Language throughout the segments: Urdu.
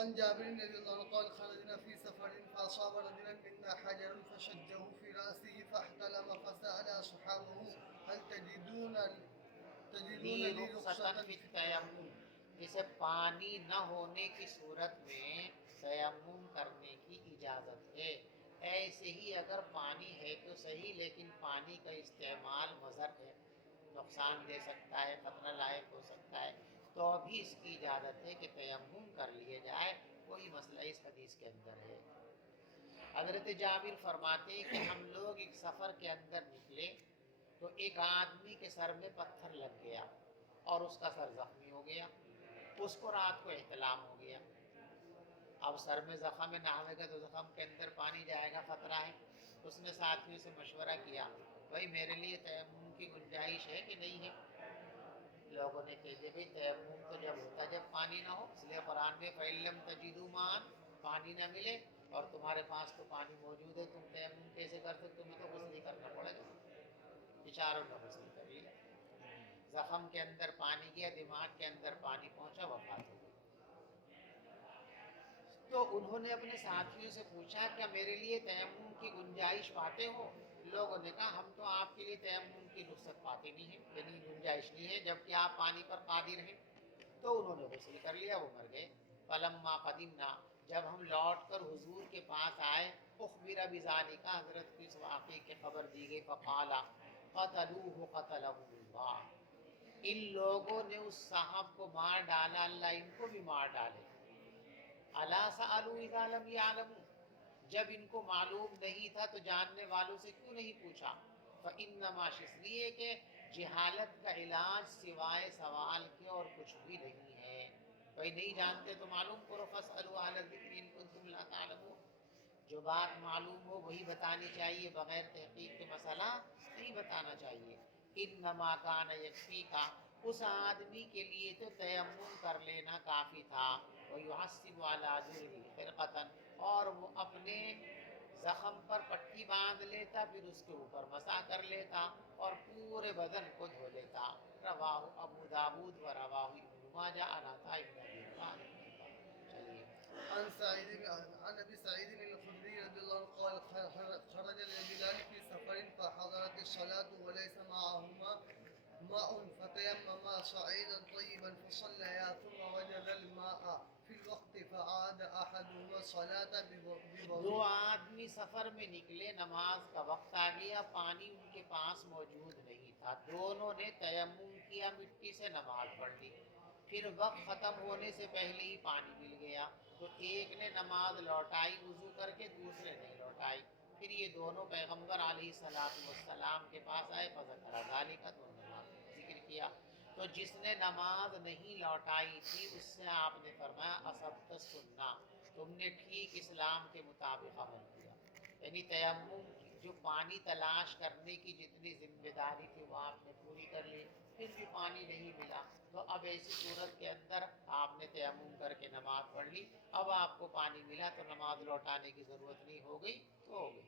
وعن جابر رضي الله عنه قال خرجنا في سفر فأصاب رجلا منا حجر فشجه في رأسه فاحتلم فسأل أصحابه هل تجدون لی لي رخصتاً رخصة فی في التیمم، اسے پانی نہ ہونے کی صورت میں تیمم کرنے کی اجازت ہے۔ ایسے ہی اگر پانی ہے تو صحیح، لیکن پانی کا استعمال مضر ہے، نقصان دے سکتا ہے، خطرہ لائق ہو سکتا ہے، تو بھی اس کی اجازت ہے کہ تیمم کر لیے جائے، کوئی مسئلہ اس حدیث کے اندر ہے۔ حضرت جابر فرماتے ہیں کہ ہم لوگ ایک سفر کے اندر نکلے تو ایک آدمی کے سر میں پتھر لگ گیا اور اس کا سر زخمی ہو گیا، اس کو رات کو احتلام ہو گیا۔ اب سر میں زخم ہے، نہاوے گا تو زخم کے اندر پانی جائے گا، خطرہ ہے۔ اس نے ساتھیوں سے مشورہ کیا، بھائی میرے لیے تیمم کی گنجائش ہے کہ نہیں ہے؟ لوگوں نے کہہ دیا بھائی تیمم تو جب ہوتا جب پانی نہ ہو، اس لیے قرآن میں فَإِن لَّمْ تَجِدُوا مَاءً، پانی نہ ملے اور تمہارے پاس تو پانی موجود ہے، تم تیمم کیسے کر سکتے؟ تمہیں تو غسل ہی کرنا پڑے گا۔ بیچاروں نے غسل کر لیا، زخم کے اندر پانی گیا، دماغ کے اندر پانی پہنچا، وفات ہو گئی۔ تو انہوں نے اپنے ساتھیوں سے پوچھا کیا میرے لیے تیمم کی گنجائش پاتے ہو؟ لوگوں نے کہا ہم تو آپ کے لیے تیمم کی رخصت پاتے نہیں ہیں، یعنی گنجائش نہیں ہے، جبکہ آپ پانی پر قادر ہیں۔ تو انہوں نے غسل کر لیا، وہ مر گئے۔ فلما قدمنا، جب ہم لوٹ کر حضور کے پاس آئے، اخبر بذالک، حضرت کو اس واقعے کی خبر دی گئی، فقال قتلوہ قتلہ اللہ، ان لوگوں نے اس صاحب کو مار ڈالا، اللہ ان کو بھی مار ڈالے۔ الا سألوا اذا لم يعلموا، جب ان کو معلوم نہیں تھا تو جاننے والوں سے کیوں نہیں پوچھا؟ فإنما، اس لیے کہ جہالت کا علاج سوائے سوال کے اور کچھ بھی نہیں ہے۔ بھائی نہیں جانتے تو معلوم کرو، فاسألوا اہل الذکر ان کنتم لا تعلمون، جو بات معلوم ہو وہی بتانی چاہیے، بغیر تحقیق کے مسئلہ نہیں بتانا چاہیے۔ انما کان یکفیک، اس آدمی کے لیے تو تیمم کر لینا کافی تھا، ویحسب علی جرحہ خرقۃ، اور وہ اپنے زخم پر پٹی باندھ لیتا، پھر اس کے اوپر مسح کر لیتا اور پورے بدن کو دھو لیتا۔ رواہ ابو داود و رواہ ابن ماجہ عن عطاء بن ابی رباح۔ چلیے۔ عن ابي سعيد الخدري رضي الله عنه قال خرج الرجلان في سفر فحضرت الصلاة وليس معهما ماء فتيمما صعيدا طيبا فصليا ثم وجد الماء في الوقت فعاد احدهما الصلاة دو بوضوء۔ آدمی سفر میں نکلے، نماز کا وقت آ گیا، پانی ان کے پاس موجود نہیں تھا، دونوں نے تیمم کیا، مٹی سے نماز پڑھ لی، پھر وقت ختم ہونے سے پہلے ہی پانی مل گیا، تو ایک نے نماز لوٹائی وضو کر کے، دوسرے نے لوٹائی، پھر یہ دونوں پیغمبر علیہ السلام کے پاس آئے، فذکر ذالک، تو نماز ذکر کیا۔ تو جس نے نماز نہیں لوٹائی تھی اس سے آپ نے فرمایا اصبت السنہ، تم نے ٹھیک اسلام کے مطابق عمل کیا، یعنی تیمم جو پانی تلاش کرنے کی جتنی ذمہ داری تھی وہ آپ نے پوری کر لی، پھر بھی پانی نہیں ملا تو اب ایسی صورت کے اندر آپ نے تیمم کر کے نماز پڑھ لی، اب آپ کو پانی ملا تو نماز لوٹانے کی ضرورت نہیں، ہو گئی تو ہو گئی۔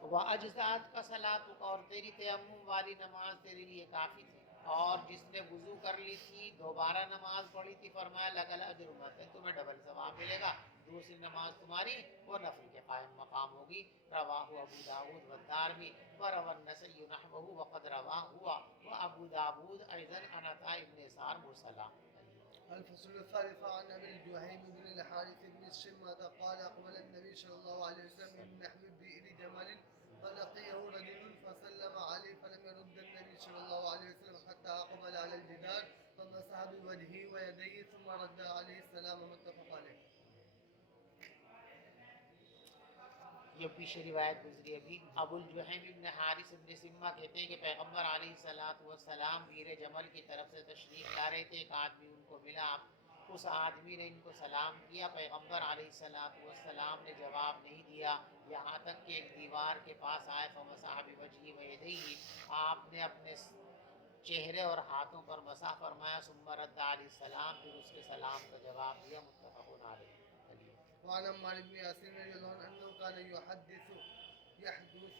وَأَجْزَأَتْ کا صلاۃ، اور تیری تیمم والی نماز تیرے لیے کافی تھی، اور جس نے وضو کر لی تھی دوبارہ نماز پڑھی تھی، فرمایا لک الاجر مرتين، تمہیں ڈبل ثواب ملے گا، دوسری نماز تمہاری وہ نفل کے قائم مقام ہوگی۔ رواہ ابو داود والدارمی وروى النسائی نحوہ وقد رواہ ہوا وابو داود ایضا عن عطاء بن يسار مرسلا۔ الفصل الثالث عن ابي الجهيم بن الحارث بن الشمة قال اقبل النبي صلى الله عليه وسلم من نحو بئر جمل فلقيه رجل فسلم عليه فلم يرد النبي صلى الله عليه وسلم حتى اقبل على الجدار فمسح بوجهه ويديه ثم رد عليه السلام، متفق عليه۔ یہ پیچھے روایت گزری ابھی، ابو الجحیم بن حارث بن سمہ کہتے ہیں کہ پیغمبر علیہ السلام بیر جمل کی طرف سے تشریف لا رہے تھے، ایک آدمی ان کو ملا، اس آدمی نے ان کو سلام کیا، پیغمبر علیہ السلام نے جواب نہیں دیا، یہاں تک کہ ایک دیوار کے پاس آئے، فمسح بوجہہ ویدیہ، آپ نے اپنے چہرے اور ہاتھوں پر مسح فرمایا، ثم رد علیہ السلام، پھر اس کے سلام کا جواب دیا، متفق علیہ۔ وعن عمار بن ياسر رضي الله عنه انه كان يحدث يحدث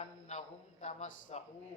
انهم تمسحوا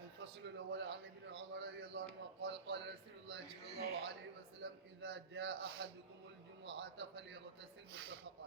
الفصل الأول عن ابن عمر رضي الله عنه قال قال رسول الله صلى الله عليه وسلم إذا جاء أحدكم الجمعة فليغتسل متفقا।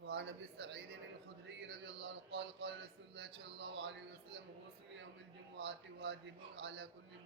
وعن ابي سعيد الخدري رضي الله عنه قال قال رسول الله صلى الله عليه وسلم غسل يوم الجمعة واجب على كل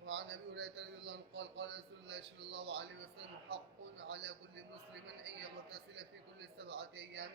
وعن ابي هريره رضي الله عنه قال قال رسول الله صلى الله عليه وسلم حق على كل مسلم ان يغتسل في كل 7 ايام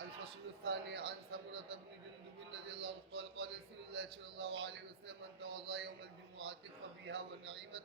الفصل الثاني عن سمرة بن جندب رضي الله عنه قال قال رسول الله صلى الله عليه وسلم من توضأ يوم الجمعة فبها ونعمت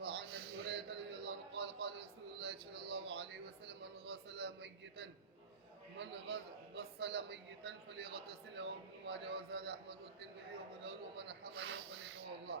وعن ابي هريره رضي الله عنه قال قال رسول الله صلى الله عليه وسلم من غسل ميتا فليغتسل وابن ماجه وزاد احمد والترمذي وابو داود ومن حمله فليتوضا।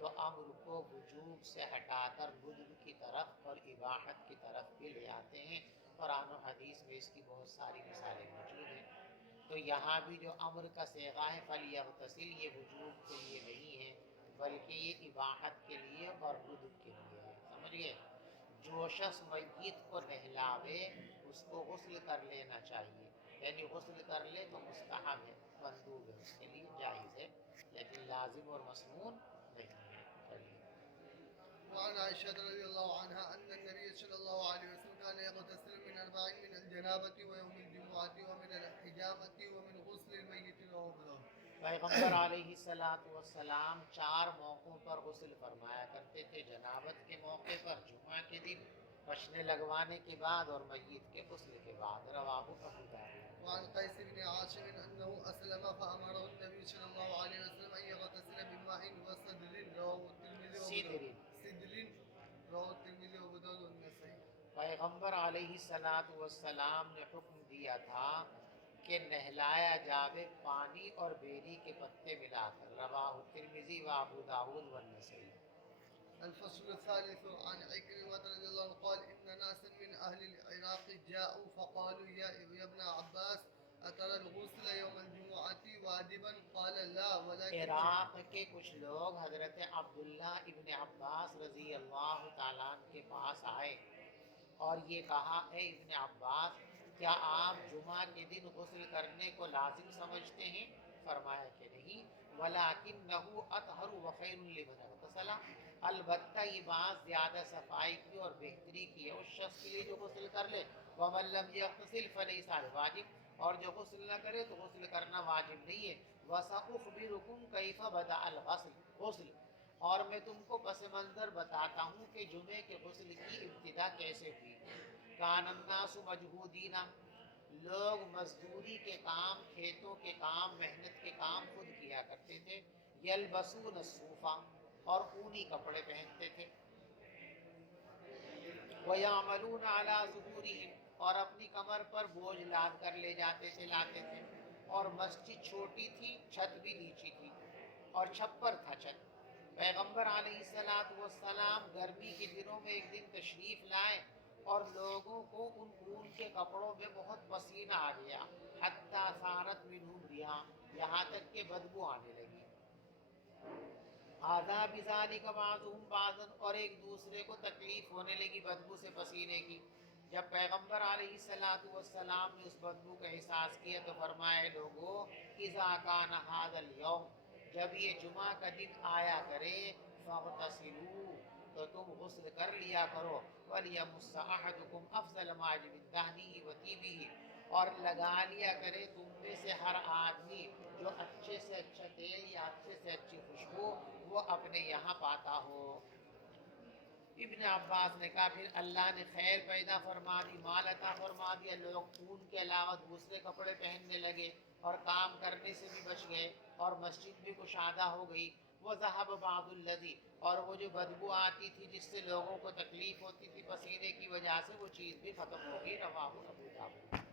تو امر کو وجوب سے ہٹا کر ندب کی طرف اور اباحت کی طرف بھی لے آتے ہیں۔ قرآن و حدیث میں اس کی بہت ساری مثالیں موجود ہیں۔ تو یہاں بھی جو امر کا صیغہ ہے فلیغتسل، یہ وجوب کے لیے نہیں ہے بلکہ یہ اباحت کے لیے اور ندب کے لیے ہے۔ سمجھ گئے؟ جو شخص میت کو نہلاوے اس کو غسل کر لینا چاہیے، یعنی غسل کر لے تو مستحب ہے، مندوب ہے، اس کے لیے جائز ہے، لیکن لازم اور مسنون نہیں ہے۔ وعن عائشة رضي الله عنها أن النبي صلى الله عليه وسلم كان يغتسل من 4 من الجنابة ويوم الجمعة ومن الحجامة ومن غسل الميت رواه ابن ماجه۔ پیغمبر علیہ السلام 4 موقعوں پر غسل فرمایا کرتے تھے، جنابت کے موقع پر، جمعہ کے دن، پشنے لگوانے کے بعد اور میت کے غسل کے بعد۔ رواہ ابو داؤد۔ وعن قيس بن عاصم أنه أسلم فأمره النبي صلى الله عليه وسلم أن يغتسل بماء وسدر رواه الترمذي رواه الترمذي وابو داود والنسائي۔ پیغمبر علیہ السلام نے حکم دیا تھا کہ نہلایا جاوے پانی اور بیری کے پتے ملا کر۔ رواہ الترمذی و ابو داود والنسائی۔ الفصل الثالث عن عكرمة رضي الله عنه قال إن ناسا من أهل العراق جاءوا فقالوا يا ابن عباس أترى الغسل يوم الجمعة واجبا؟ قال لا ولكن عراق کے کچھ لوگ حضرت عبداللہ ابن عباس رضی اللہ تعالیٰ عنہ کے پاس آئے اور یہ کہا، اے ابن عباس، کیا آپ جمعہ کے دن غسل کرنے کو لازم سمجھتے ہیں؟ فرمایا کہ نہیں، وَلَكِنَّهُ أَطْهَرُ وَخَيْرٌ لِمَنِ اغْتَسَلَ، البتہ یہ بات زیادہ صفائی کی اور بہتری کی ہے اس شخص کے لیے جو غسل کر لے۔ وَمَن لَّمْ يَغْتَسِلْ فَلَيْسَ عَلَيْهِ واجب، اور جو غسل نہ کرے تو غسل کرنا واجب نہیں ہے۔ وَسَأُخْبِرُكُمْ كَيْفَ بَدَأَ الْغُسْلُ، اور میں تم کو پس منظر بتاتا ہوں کہ جمعے کے غسل کی ابتدا کیسے ہوئی۔ کان الناس مجہودین، لوگ مزدوری کے کام، کھیتوں کے کام، محنت کے کام خود کیا کرتے تھے۔ یلبسون الصوفا، اور اونی کپڑے پہنتے تھے۔ وَيَعْمَلُونَ عَلَى ظُهُورِهِمْ، اور اپنی کمر پر بوجھ لاد کر لے جاتے تھے، لاتے تھے۔ اور مسجد چھوٹی تھی، چھت بھی نیچی تھی اور چھپر تھا چھت۔ پیغمبر علیہ السلام گرمی کے دنوں میں ایک دن تشریف لائے اور لوگوں کو ان اون کے کپڑوں میں بہت پسینہ آ گیا، حتیٰ صارت منہم ریح، یہاں تک کہ بدبو آنے لگی۔ آذا بذالک بعضهم بعضا، اور ایک دوسرے کو تکلیف ہونے لگی بدبو سے پسینے کی۔ جب پیغمبر علیہ السلام نے اس بدبو کا احساس کیا تو فرمائے، لوگو اذا کان ھذا اليوم، جب یہ جمعہ کا دن آیا کرے، فاغتسلوا، تو تم غسل کر لیا کرو، ولیمس احدکم افضل ما یجد من دہنہ وطیبہ، اور لگا لیا کرے تم میں سے ہر آدمی جو اچھے سے اچھا تیل یا اچھے سے اچھی خوشبو وہ اپنے یہاں پاتا ہو۔ ابن عباس نے کہا، پھر اللہ نے خیر پیدا فرما دی، مال عطا فرما دیا، لوگ اون کے علاوہ دوسرے کپڑے پہننے لگے اور کام کرنے سے بھی بچ گئے اور مسجد بھی کشادہ ہو گئی۔ وَذَهَبَ بَعْضُ الَّذِي، اور وہ جو بدبو آتی تھی جس سے لوگوں کو تکلیف ہوتی تھی پسینے کی وجہ سے، وہ چیز بھی ختم ہو گئی۔ رواہ ابو داؤد۔